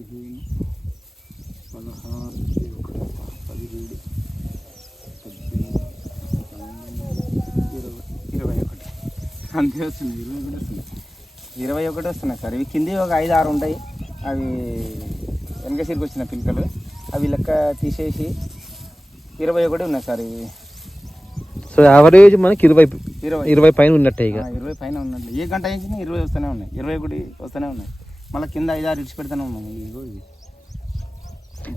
పదిహేను పదహారు పదిహేడు పదిహేడు పద్దెనిమిది ఇరవై ఇరవై ఒకటి అంతే వస్తుంది ఇరవై ఒకటి వస్తుంది ఇరవై ఒకటి వస్తున్నాయి సార్. ఇవి కింది ఒక ఐదు ఆరు ఉంటాయి. అవి వెనక సీరికి వచ్చిన పిలకలు. అవి లెక్క తీసేసి ఇరవై ఒకటి ఉన్నాయి సార్ ఇవి. సో యావరేజ్ మనకి ఇరవై ఇరవై. ఇరవై పైన ఉన్నట్టే ఇక. ఇరవై పైన ఉన్నట్లు. ఏ గంట వేసినా ఇరవై వస్తూనే ఉన్నాయి. ఇరవై ఒకటి వస్తూనే ఉన్నాయి. మళ్ళీ కింద ఐదు ఆరు ఇడిచి పెడతానే ఇది.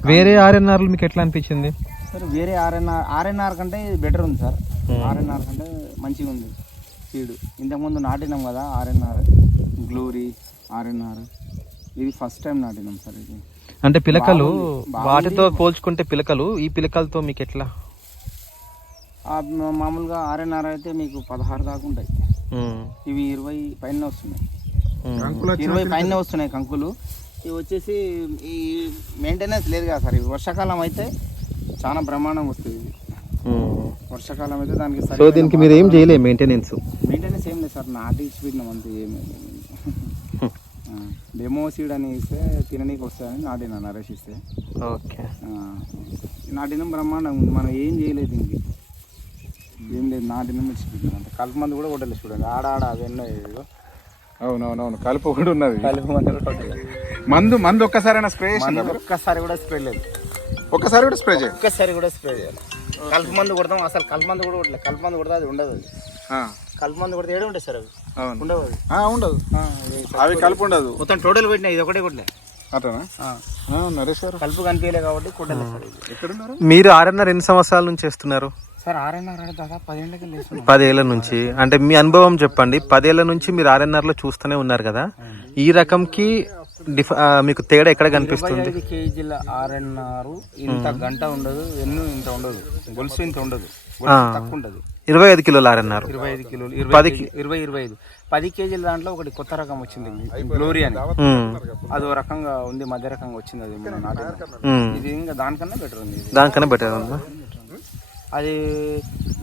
వేరే ఆర్ఎన్ఆర్లు మీకు ఎట్లా అనిపించింది? సార్ వేరే ఆర్ఎన్ఆర్ ఆర్ఎన్ఆర్ కంటే ఇది బెటర్ ఉంది సార్. Hmm. ఆర్ఎన్ఆర్ కంటే మంచిగా ఉంది. సీడ్ ఇంతకుముందు నాటినాం కదా ఆర్ఎన్ఆర్. Glory RNR. ఇది ఫస్ట్ టైం నాటినాం సార్ ఇది. అంటే పిలకలు. వాటితో పోల్చుకుంటే పిలకలు ఈ పిలకలతో మీకు ఎట్లా? మామూలుగా ఆర్ఎన్ఆర్ అయితే మీకు పదహారు దాకా ఉంటాయి. ఉమ్, ఇవి ఇరవై పైన వస్తున్నాయి. ఇరవై పైన వస్తున్నాయి కంకులు. ఇవి వచ్చేసి ఈ మెయింటెనెన్స్ లేదు కదా సార్. ఇవి వర్షాకాలం అయితే చాలా బ్రహ్మాండంగా వస్తుంది ఇది. వర్షాకాలం అయితే దానికి సో దీనికి మీరు ఏం చేయలే మెయింటెనెన్స్ మెయింటెనెన్స్ ఏం లేదు సార్. నాటి ఇచ్చి పెట్టినాం అంతే ఏమి డెమో సీడ్ అని ఇస్తే తిననీకి వస్తాయని నాటినా నరేష్ ఇస్తే. ఓకే. నాటినం బ్రహ్మాండంగా ఉంది. మనం ఏం చేయలేదు దీనికి ఏం లేదు నాటినం ఇచ్చిపెట్టినాం అంతే కలుపు మందు కూడా కొట్టలేదు చూడండి. ఆడ ఆడ అవి ఎన్నో ఇదిగో. అవునవునవును కలుపు కూడా ఉన్నది. కలుపు మందు కూడా మందు మందు ఒక్కసారైనా స్ప్రే మందు ఒక్కసారి కూడా స్ప్రే లేదు. ఒక్కసారి కూడా స్ప్రే చేయండి. ఒక్కసారి కూడా స్ప్రే చేయాలి. కలుపు మందు కొడతాం అసలు కలుపు మందు కూడా కొట్టలేదు. కలుపు మందు కొడితే అది ఉండదు అది. ఆ, కలుపు మందు కొడితే ఏడు ఉంటుంది సార్ అవి. అవును. ఉండవు ఆ, ఉండదు. ఆ, ఇది అవి కలుపు ఉండదు. మొత్తం టోటల్ కొట్టినా ఇది ఒకటే కొట్టలే అట్లనా ఆ, నరేష్ గారు. కలుపు కనిపించలే కాబట్టి కొట్టలేదు సార్ ఇది. ఎక్కడున్నారు? మీరు ఆర్ఎన్ఆర్ ఎన్ని సంవత్సరాల నుంచి చేస్తున్నారు? సార్ ఆర్ఎన్ఆర్ దాదాపు పదేళ్ళకి పదేళ్ళ నుంచి. అంటే మీ అనుభవం చెప్పండి. పదేళ్ళ నుంచి మీరు ఆర్ఎన్ఆర్లో చూస్తూనే ఉన్నారు కదా? ఈ రకంకి డిఫ మీకు తేడా ఎక్కడ కనిపిస్తుంది? కేజీల ఆర్ఎన్ఆర్ ఇంత గంట ఉండదు ఎన్ను ఇంత ఉండదు. గొలుసు ఇంత ఉండదు. తక్కువ ఉండదు. ఇరవై ఐదు కిలోల ఆర్ఎన్ఆర్. ఇరవై ఐదు కిలోలు ఇరవై ఇరవై ఇరవై ఐదు. పది కేజీల దాంట్లో ఒకటి కొత్త రకం వచ్చింది. గ్లోరీ అని. అది ఓ రకంగా ఉంది మధ్య రకంగా వచ్చింది అది ఇది ఇంకా దానికన్నా బెటర్ ఉంది. దానికన్నా బెటర్ ఉందా? అది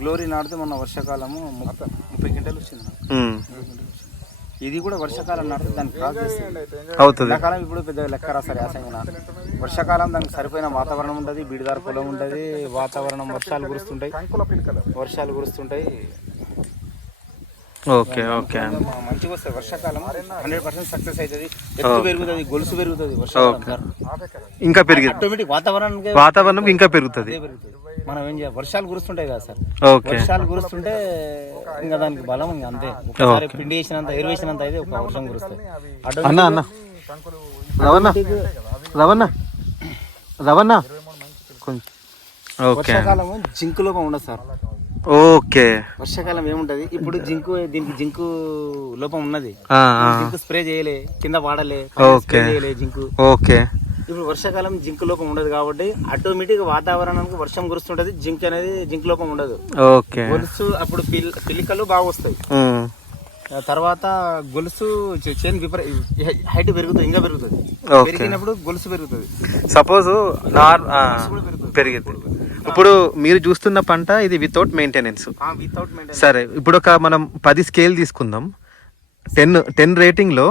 గ్లోరీ నాటితే మొన్న వర్షాకాలము ముప్పై ముప్పై గంటలు వచ్చింది. ఇది కూడా వర్షాకాలం నాటితే దానికి క్రాస్ అవుతుంది. ఎండాకాలం ఇప్పుడు పెద్ద లెక్క రాస్తారు యాసంగిన. వర్షాకాలం దానికి సరిపోయిన వాతావరణం ఉంటుంది బీడిదారు పొలం ఉంటుంది వాతావరణం వర్షాలు కురుస్తుంటాయి. వర్షాలు కురుస్తుంటాయి. Okay okay. మంచిగా వస్తుంది వర్షాకాలం హండ్రెడ్ పర్సెంట్ సక్సెస్ అవుతుంది. ఎత్తు పెరుగుతుంది గొలుసు పెరుగుతుంది వర్షాకాలం ఇంకా పెరిగి ఆటోమేటిక్ వాతావరణం వాతావరణం ఇంకా పెరుగుతుంది. మనం ఏం చేయాలి? వర్షాలు కురుస్తుంటాయి కదా సార్. వర్షాలు కురుస్తుంటే ఇంకా దానికి బలం ఇంకా అంతే. ఒకసారి పిండి వేసినంత ఎరువు వేసినంత అయితే ఒక వర్షం కురుస్తుంది అన్న అన్న. రవణ రవణ రవణ. కొంచెం. ఓకే. వర్షాకాలం జింకు లోపం ఉండదు సార్. ఓకే. వర్షాకాలం ఏముంటది? ఇప్పుడు జింకు దీనికి జింకు లోపం ఉన్నది. జింకు స్ప్రే చేయలే కింద వాడలే ఓకే. స్ప్రే చేయలే జింకు. ఓకే. ఇప్పుడు వర్షాకాలం జింకు లోపం ఉండదు కాబట్టి ఆటోమేటిక్ వాతావరణానికి వర్షం కురుస్తుంటది జింక్ అనేది జింక్ లోపం ఉండదు. ఓకే. గొలుసు అప్పుడు పిల్ పిల్లికలు బాగా వస్తాయి. తర్వాత గొలుసు చేను విపరీ హైట్ పెరుగుతుంది ఇంకా పెరుగుతుంది. పెరిగినప్పుడు గొలుసు పెరుగుతుంది. సపోజ్ పెరిగింది ఇప్పుడు మీరు చూస్తున్న పంట ఇది వితౌట్ మెయింటెనెన్స్ వితౌట్ మెయింటెనెన్స్ సరే ఇప్పుడు ఒక మనం పది స్కేల్ తీసుకుందాం. టెన్ టెన్ రేటింగ్లో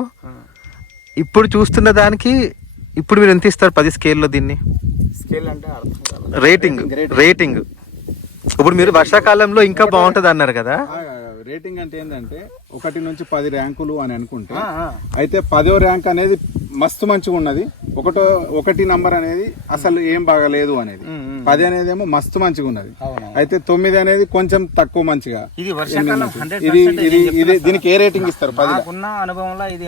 ఇప్పుడు చూస్తున్న దానికి ఇప్పుడు మీరు ఎంత ఇస్తారు పది స్కేల్లో దీన్ని? స్కేల్ అంటే అర్థం కాదు రేటింగ్ రేటింగ్ ఇప్పుడు మీరు వర్షాకాలంలో ఇంకా బాగుంటుంది అన్నారు కదా? రేటింగ్ అంటే ఏంటంటే ఒకటి నుంచి పది ర్యాంకులు అని అనుకుంటే. అయితే పదో ర్యాంక్ అనేది మస్తు మంచిగా ఉన్నది. ఒకటో ఒకటి నంబర్ అనేది అసలు ఏం బాగలేదు అనేది. పది అనేది ఏమో మస్తు మంచిగా ఉన్నది. అయితే తొమ్మిది అనేది కొంచెం తక్కువ మంచిగా. ఇది ఇది ఇది దీనికి ఏ రేటింగ్ ఇస్తారు? పది నాకున్న అనుభవంలో ఇది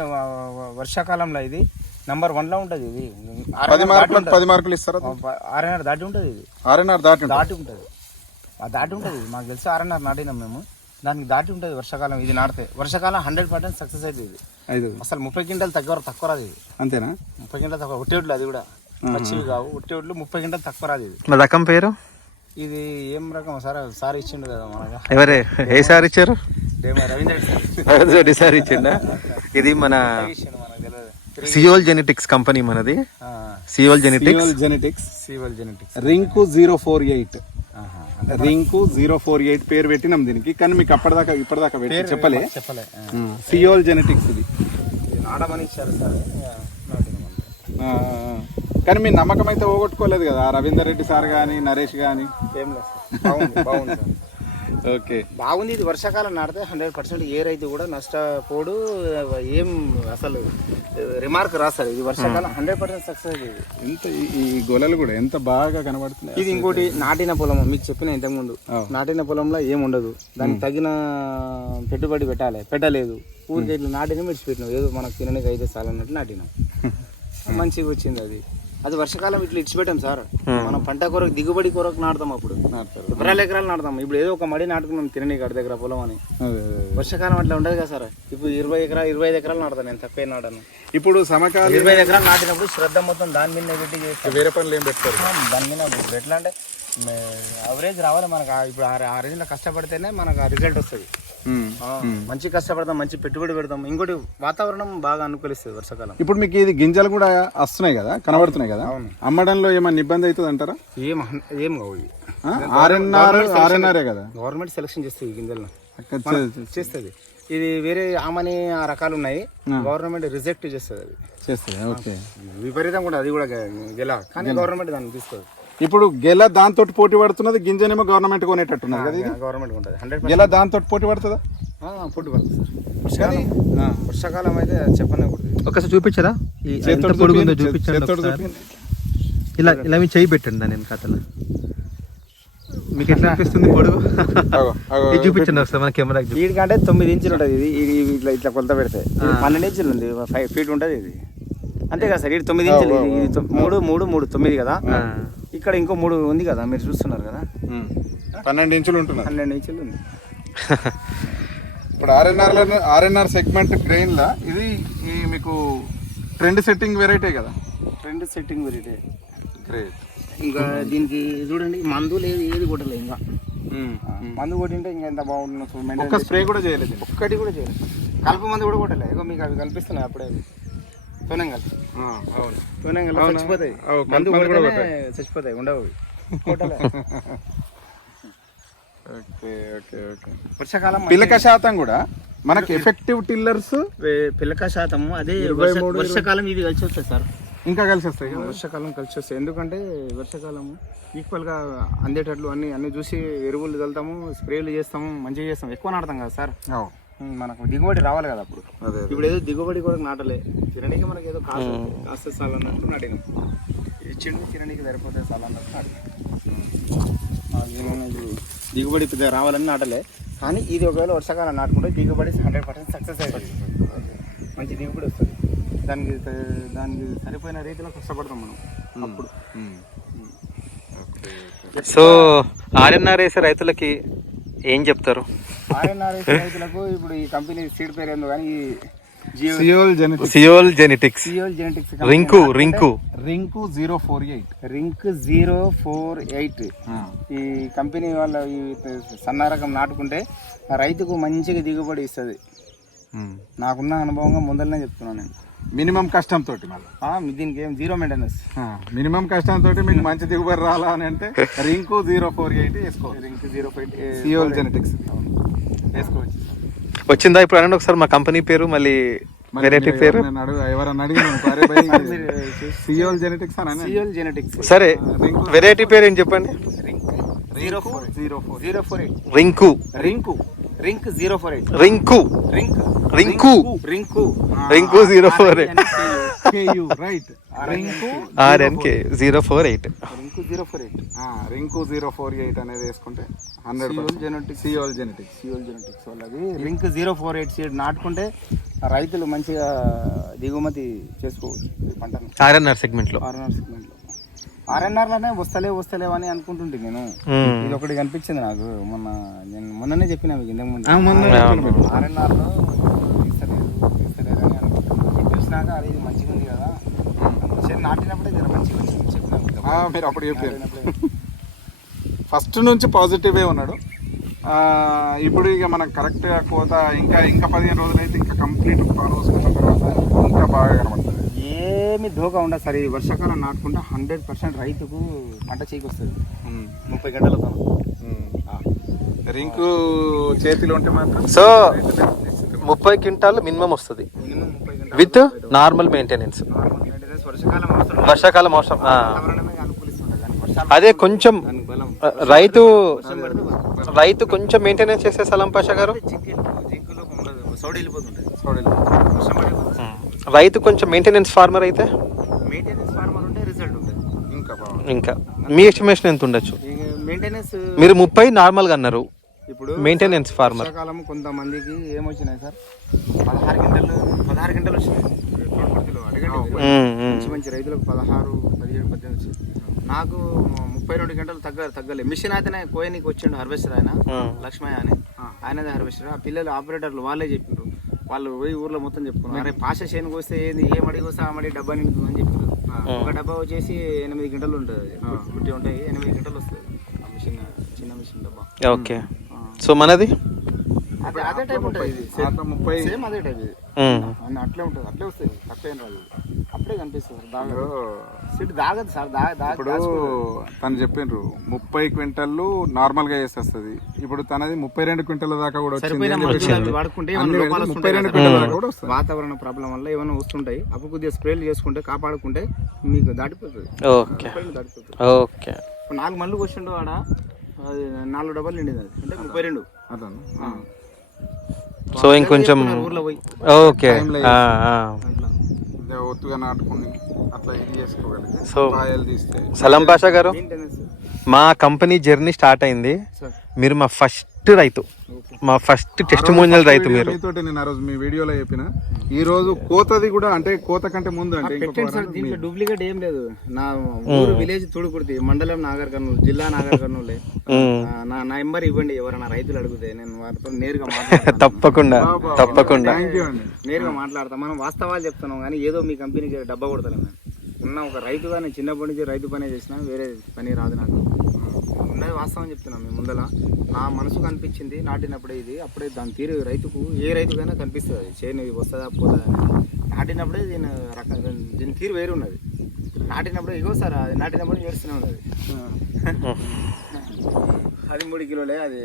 వర్షాకాలంలో ఇది. నంబర్ వన్లో ఉంటది ఇది. పది మార్కులు పది మార్కులు ఇస్తారా ఆర్ఎన్ఆర్ దాటి ఉంటది ఇది. ఆర్ఎన్ఆర్ దాటి ఉంటుంది. దాటి ఉంటది. ఆ దాటి ఉంటది మాకు తెలిసి ఆర్ఎన్ఆర్ నాటినాం మేము. దానికి దాటి ఉంటది వర్షాకాలం ఇది నాటితే. వర్షాకాలం హండ్రెడ్ పర్సెంట్ సక్సెస్ అవుతుంది ఇది. ఐదు. అసలు ముప్పై క్వింటల్ తక్కువ తక్కువ రాదు ఇది. అంతేనా? ముప్పై క్వింటల్ తక్కువ ఒట్టేట్లు అది కూడా. పచ్చివి కావు ఒట్టేట్లు ముప్పై క్వింటల్ తక్కువ రాదు ఇది. రకం పేరు? ఇది ఏం రకం? సార్ సార్ ఇచ్చిండు కదా మనగా. ఎవరే? ఏ సార్ ఇచ్చారు? రవీంద్ర రెడ్డి సార్. ఇచ్చిండా? ఇది మన సియోల్ జెనెటిక్స్ కంపెనీ మనది. Seoul Genetics Genetics Seoul Genetics Rinku zero four eight Rinku zero four eight పేరు పెట్టినాం దీనికి కానీ మీకు అప్పటిదాకా ఇప్పటిదాకా పెట్టి చెప్పలే? చెప్పలే. సియోల్ జెనెటిక్స్ ఇది. నాడమని ఇచ్చారు సార్ కానీ మీ నమ్మకం అయితే పోగొట్టుకోలేదు కదా రవీందర్ రెడ్డి సార్ కానీ నరేష్ కానీ ఏం లేదు ఓకే. బాగుంది ఇది వర్షాకాలం నాటితే హండ్రెడ్ పర్సెంట్ ఏ రైతు కూడా నష్టపోడు ఏం అసలు రిమార్క్ రాస్తారు ఇది వర్షాకాలం హండ్రెడ్ పర్సెంట్ సక్సెస్ ఇది. ఎంత ఈ- గొలలు కూడా ఎంత బాగా కనబడుతున్నాయి ఇది ఇంకోటి నాటిన పొలం మీకు చెప్పిన ఇంతకుముందు. నాటిన పొలంలో ఏం ఉండదు. దానికి తగిన పెట్టుబడి పెట్టాలి పెట్టలేదు. ఊరికి ఇట్లా నాటిన విడిచిపెట్టినాం ఏదో మనకు తినడానికి అయితే చాలన్నట్టు నాటినాం. మంచిగా వచ్చింది అది. అది వర్షాకాలం ఇట్లా ఇడిచిపెట్టాం సార్. మనం పంట కొరకు దిగుబడి కొరకు నాటుతాం అప్పుడు. ఎకరాలు ఎకరాలు నాటుతాం. ఇప్పుడు ఏదో ఒక మడి నాటుకున్నాం తినని గడి దగ్గర పొలం అని. వర్షాకాలం అట్లా ఉండదు కదా సార్. ఇప్పుడు ఇరవై ఎకరాలు ఇరవై ఐదు ఎకరాలు నాటుతాను నేను తక్కువ నాటాను. ఇప్పుడు సమకాలీన ఇరవై ఐదు ఎకరాలు నాటినప్పుడు శ్రద్ధ మొత్తం దాని మీద పెట్టి చేస్తాం. వేరే పనులు ఏం పెడతారు దాని మీద ఎట్లా అంటే అవరేజ్ రావాలి మనకు. ఆ- ఇప్పుడు ఆ రేంజ్లో కష్టపడితేనే మనకు ఆ రిజల్ట్ వస్తుంది. మంచి కష్టపడతాం మంచి పెట్టుబడి పెడతాం ఇంకోటి వాతావరణం బాగా అనుకూలిస్తుంది వర్షాకాలం. ఇప్పుడు మీకు ఇది గింజలు కూడా వస్తున్నాయి కదా కనబడుతున్నాయి కదా? అమ్మడంలో ఏమన్నా ఇబ్బంది అవుతుంది అంటారా? ఏం ఏం కావు ఆర్ఎన్ఆర్ కదా? గవర్నమెంట్ సెలెక్షన్ చేస్తుంది గింజలను. చేస్తుంది. ఇది వేరే ఆమని ఆ రకాలు ఉన్నాయి. గవర్నమెంట్ రిజెక్ట్ చేస్తుంది అది. చేస్తుంది ఓకే. విపరీతం కూడా అది కూడా గెల. కానీ గవర్నమెంట్ దాన్ని తీస్తుంది ఇప్పుడు గెల దాంతో పోటీ పడుతున్నది గింజనేమో గవర్నమెంట్ కొనేటట్టున్నది కదా ఇది? గవర్నమెంట్ ఉంటుంది హండ్రెడ్ గెల దాంతో పోటీ పడుతుందా? ఫుడ్ పడుతుంది సార్. వర్షాకాలం వర్షాకాలం అయితే చెప్పనే ఒకసారి చూపించరా? చూపించండి. ఇలా ఇలా మీ చేయి పెట్టండి దాని వెనకాతల మీకు ఎట్లా అనిపిస్తుంది పొడుగు? చూపించండి ఒకసారి మన కెమెరాకి చూపి. వీటికంటే తొమ్మిది ఇంచులు ఉంటుంది ఇది ఇది ఇట్లా ఇట్లా కొలత పెడితే. ఇది పన్నెండు ఇంచులు ఉంది ఫైవ్ ఫీట్ ఉంటుంది ఇది. అంతే కదా సార్ ఇది తొమ్మిది ఇంచులు ఇది మూడు మూడు మూడు తొమ్మిది కదా? ఆ. ఇక్కడ ఇంకో మూడు ఉంది కదా మీరు చూస్తున్నారు కదా. పన్నెండు ఇంచులు ఉంటున్నది పన్నెండు ఇంచులు ఉంది. ఇప్పుడు ఆర్ఎన్ఆర్ ఆర్ఎన్ఆర్ సెగ్మెంట్ గ్రెయిన్ లా ఇది మీకు ట్రెండ్ సెట్టింగ్ వెరైటీ కదా? రెండు సెట్టింగ్ వెరైటీ గ్రేట్ ఇంకా దీనికి చూడండి మందు లేదు ఏది కొట్టలేదు ఇంకా. మందు కొట్టింటే ఇంకా ఎంత బాగుంటుంది ఒక్క స్ప్రే కూడా చేయలేదు. ఒక్కటి కూడా చేయలేదు. కలుపు మందు కూడా కొట్టలే. ఇగో మీకు అవి కల్పిస్తున్నాయి అప్పుడే తొనంగల్. అవును. తొనంగల్ అవునా? చచ్చిపోతాయి. మందు ఉండవు ఓకే ఓకే ఓకే. వర్షాకాలం పిల్లక శాతం కూడా మనకి ఎఫెక్టివ్ టిల్లర్స్ పిల్లక శాతం అదే వర్ష- వర్షాకాలం ఇది కలిసి వస్తుంది సార్. ఇంకా కలిసి వస్తాయి వర్షాకాలం కలిసి వస్తాయి. ఎందుకంటే వర్షాకాలం ఈక్వల్గా అందేటట్లు అన్ని అన్ని చూసి ఎరువులు చల్లుతాము స్ప్రేలు చేస్తాము మంచిగా చేస్తాం ఎక్కువ నాడతాం కదా సార్. మనకు దిగుబడి రావాలి కదా అప్పుడు. ఇప్పుడు ఏదో దిగుబడి కూడా నాటలే. తినడానికి మనకి ఏదో కాస్త కాస్త సాల్ అన్నట్టు నాటినాం. ఇచ్చిండు తినడానికి సరిపోతే సాల్ అన్నట్టు నాటినాం. దిగుబడి రావాలని నాటలే. కానీ ఇది ఒకవేళ వర్షాకాలం నాటుకుంటే దిగుబడి హండ్రెడ్ పర్సెంట్ సక్సెస్ అవుతుంది. మంచి దిగుబడి వస్తుంది. దానికి దానికి సరిపోయిన రీతిలో కష్టపడతాం మనం. అప్పుడు. సో ఆర్ఎన్ఆర్ వేసే రైతులకి ఏం చెప్తారు? ఆర్ఎన్ఆర్ రైతులకు ఇప్పుడు ఈ కంపెనీ సీడ్ పేరు ఏందో కానీ Seoul Genetics Seoul Genetics Seoul Genetics Rinku Rinku Rinku zero four eight Rink zero four eight ఈ కంపెనీ వాళ్ళ ఈ సన్న రకం నాటుకుంటే రైతుకు మంచిగా దిగుబడి ఇస్తుంది. నాకున్న అనుభవంగా ముందరనే చెప్తున్నాను నేను. మినిమం కష్టం తోటి మళ్ళీ. ఆ, దీనికి ఏం జీరో మెయింటెనెన్స్ మినిమం కష్టం తోటి మీకు మంచి దిగుబడి రాలా అని అంటే రింకు జీరో ఫోర్ ఎయిట్ వేసుకోవాలి. Rink zero five Seoul Genetics వేసుకోవచ్చు. వచ్చిందా ఇప్పుడు అనండి ఒకసారి మా కంపెనీ పేరు మళ్ళీ వెరైటీ పేరు? సరే వెరైటీ పేరు ఏం చెప్పండి? Rink. Rinku Rinku Rink zero four eight. Rinku. Rink. Rinku. Rinku. Rinku zero four eight. Ku right Rinku RNK zero four eight. Rinku zero four eight. Rinku zero four eight అనేది వేసుకుంటే hundred Seoul Genetics Seoul Genetics Seoul Genetics వాళ్ళది. Rink zero four eight seed నాటుకుంటే రైతులు మంచిగా దిగుమతి చేసుకోవచ్చు ఈ పంటను. ఆర్ఎన్ఆర్ సెగ్మెంట్లో. ఆర్ఎన్ఆర్ సెగ్మెంట్లో ఆర్ఎన్ఆర్లోనే వస్తలే వస్తలేవు అని అనుకుంటుంటే నేను. ఇది ఒకటి కనిపించింది నాకు. మొన్న నేను మొన్ననే చెప్పిన మీకు ఇంతకు ముందు. ఆర్ఎన్ఆర్లో తెలిసినాక అది మంచిగా ఉంది కదా. సరే నాటినప్పుడే జర మంచిగా చెప్పినాను మీరు అప్పుడు చెప్పారు. ఫస్ట్ నుంచి పాజిటివే ఉన్నాడు. ఆ, ఇప్పుడు ఇక మనకు కరెక్ట్గా కోత ఇంకా ఇంకా పదిహేను రోజులు అయితే ఇంకా కంప్లీట్ పాలు పోసుకున్న తర్వాత ఇంకా బాగా కనబడుతుంది. ఏమి ధోకా ఉండదు సరే. ఈ వర్షాకాలం నాటుకుంటే హండ్రెడ్ పర్సెంట్ రైతుకు పంట చేకి వస్తుంది ముప్పై గంటలతో ఉమ్. రింకు చేతిలో ఉంటే మాత్రం సో ముప్పై క్వింటాల్ మినిమం వస్తుంది. గంటలు విత్ నార్మల్ మెయింటెనెన్స్ వర్షాకాలం అవసరం. అదే కొంచెం రైతు. రైతు కొంచెం మెయింటెనెన్స్ చేసే సలం పాషా గారు? రైతు కొంచెం మెయింటెనెన్స్ ఫార్మర్ అయితే? మెయింటెనెన్స్ ఫార్మర్ ఉంటే రిజల్ట్ ఉంటుంది. ఇంకా ఇంకా. మీ ఎస్టిమేషన్ ఎంత ఉండొచ్చు? మెయింటెనెన్స్ మీరు ముప్పై నార్మల్గా అన్నారు. ఇప్పుడు మెయింటెనెన్స్ ఫార్మర్ వర్షాకాలం కొంతమందికి ఏమొచ్చినాయి సార్? పదహారు గంటలు పదహారు గంటలు వచ్చినాయి. మంచి మంచి రైతులకు పదహారు పదిహేడు పద్దెనిమిది వచ్చింది నాకు ముప్పై రెండు గంటలు తగ్గ తగ్గలే. మిషన్ అయితేనే కోయనికి వచ్చిండు హార్వెస్టర్ ఆయన లక్ష్మయ్య అని. ఆయనదే హార్వెస్టర్. ఆ పిల్లలు ఆపరేటర్లు వాళ్ళే చెప్పిండ్రు. వాళ్ళు పోయి ఊర్లో మొత్తం చెప్పుకున్నారు. అరే పాష చేను కోస్తే ఏంది? ఏ మడి కోస్తే ఆ మడి డబ్బా నిండుతుందని చెప్పారు ఒక డబ్బా వచ్చేసి ఎనిమిది గంటలు ఉంటుంది. పుట్టి ఉంటాయి. ఎనిమిది గంటలు వస్తుంది. ఆ మిషన్ చిన్న మిషన్ డబ్బా. ఓకే. సో మనది? అదే అదే టైప్ ఉంటుంది ముప్పై. సేమ్ అదే టైప్ ఇది. అట్లే ఉంటుంది అట్లే వస్తుంది తప్పేం రాదు అప్పుడే కనిపిస్తుంది సార్ దాగదు. సీట్ దాగదు సార్ దా దా ఇప్పుడు తను చెప్పిండ్రు ముప్పై క్వింటల్లు నార్మల్గా చేసేస్తుంది ఇప్పుడు తనది ముప్పై రెండు క్వింటల్ దాకా కూడా ముప్పై రెండు క్వింటల్. దాకా వస్తుంది. వాతావరణ ప్రాబ్లం వల్ల ఏమైనా వస్తుంటాయి? అప్పుడు కొద్దిగా స్ప్రేలు చేసుకుంటే కాపాడుకుంటే మీకు దాటిపోతుంది. దాటిపోతుంది. ఓకే. నాలుగు మళ్ళీ వచ్చిండు ఆడ అది నాలుగు డబ్బాలు నిండింది అది. అంటే ముప్పై రెండు. అతను సో ఇంకొంచెం ఓకే. అట్లా. ఇదే ఒత్తుగా నాటుకుని అట్లా ఇది చేసుకోగలిగితే సో సలం పాషా గారు మా కంపెనీ జర్నీ స్టార్ట్ అయింది. మీరు మా ఫస్ట్ రైతు. మా ఫస్ట్ టెస్టిమోనియల్ రైతు మీరు. నేను ఆ రోజు మీ వీడియోలో చెప్పిన. ఈ రోజు కోతది కూడా అంటే కోత కంటే ముందు అంటే దీంట్లో డూప్లికేట్ ఏం లేదు. నా ఊరు విలేజ్ తుడుకుర్తి మండలం నాగర్ కర్నూలు జిల్లా నాగర్ కర్నూలే నా నెంబర్ ఇవ్వండి ఎవరైనా రైతులు అడిగితే నేను వారితో నేరుగా మాట్లాడతాను. తప్పకుండా తప్పకుండా. నేరుగా మాట్లాడతాం మనం వాస్తవాలు చెప్తున్నాం కానీ ఏదో మీ కంపెనీకి డబ్బా కొడతలేం. మేము ఉన్న ఒక రైతుగా నేను చిన్నప్పటి నుంచి రైతు పనే చేసిన వేరే పని రాదు నాకు. ఉన్నది వాస్తవం చెప్తున్నాం మేము ముందల. నా మనసుకు అనిపించింది నాటినప్పుడే ఇది. అప్పుడే దాని తీరు రైతుకు ఏ రైతుకైనా కనిపిస్తుంది. అది చేను వస్తుందా పోదా. నాటినప్పుడే దీని రకం దీని తీరు వేరు ఉన్నది. నాటినప్పుడు ఇగో సార్ అది నాటినప్పుడు ఏడుస్తూనే ఉన్నది. అది మూడు కిలోలే అది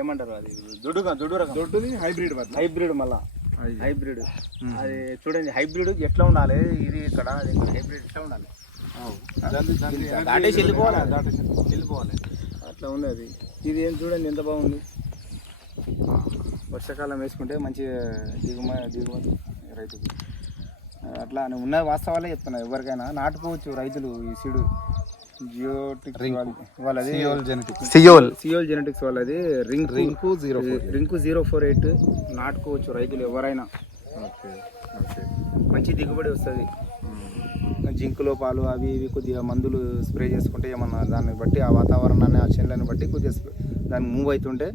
ఏమంటారు అది? దుడ్డుగా దుడ్డు రకం. దొడ్డుది హైబ్రిడ్ హైబ్రిడ్ మళ్ళా. హైబ్రిడ్. అది చూడండి హైబ్రిడ్ ఎట్లా ఉండాలి? ఇది ఇక్కడ అది హైబ్రిడ్ ఎట్లా ఉండాలి? దాటేసి వెళ్ళిపోవాలి. వెళ్ళిపోవాలి. అట్లా ఉంది అది. ఇది ఏం చూడండి ఎంత బాగుంది? వర్షాకాలం వేసుకుంటే మంచి దిగుమతి దిగుమతి రైతుకు. అట్లా అని ఉన్న వాస్తవాలే చెప్తున్నా ఎవరికైనా నాటుకోవచ్చు రైతులు ఈ సీడు. జియోటిక్ వాళ్ళది జెనెటిక్స్. సియోల్. సియోల్ జెనెటిక్స్ వాళ్ళది Rink. Rinku zero Rinku zero four eight నాటుకోవచ్చు రైతులు ఎవరైనా. Okay okay. మంచి దిగుబడి వస్తుంది. జింకులో పాలు అవి ఇవి కొద్దిగా మందులు స్ప్రే చేసుకుంటే ఏమన్నా దాన్ని బట్టి ఆ వాతావరణాన్ని ఆ చేనులను బట్టి కొద్దిగా దాన్ని మూవ్ అవుతుంటే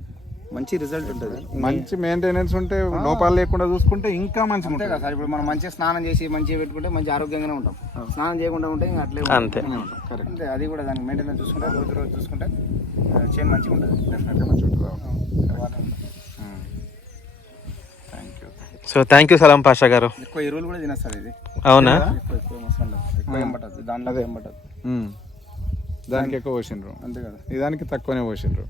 మంచి రిజల్ట్ ఉంటుంది. మంచి మెయింటెనెన్స్ ఉంటే లోపాలు లేకుండా చూసుకుంటే ఇంకా మంచిగా ఉంటుంది కదా సార్ ఇప్పుడు మనం మంచిగా స్నానం చేసి మంచిగా పెట్టుకుంటే మంచి ఆరోగ్యంగానే ఉంటాం. స్నానం చేయకుండా ఉంటే ఇంకా అట్లే ఉంటాం. అంతే. కరెక్ట్ అంతే అది కూడా దానికి మెయింటెనెన్స్ చూసుకుంటే రోజు రోజు చూసుకుంటే చేను మంచిగా ఉంటుంది. డెఫినెట్గా మంచిగా ఉంటుంది. Thank you so thank you సలాం పాషా గారు. ఎక్కువ ఎరువులు కూడా తినేస్తారు ఇది. అవునా? ఎక్కువ ఏం పట్టదు దాంట్లో ఏం పట్టదు. దానికి ఎక్కువ పోసిండ్రు. అంతే కదా. దానికి తక్కువనే పోసిండ్రు.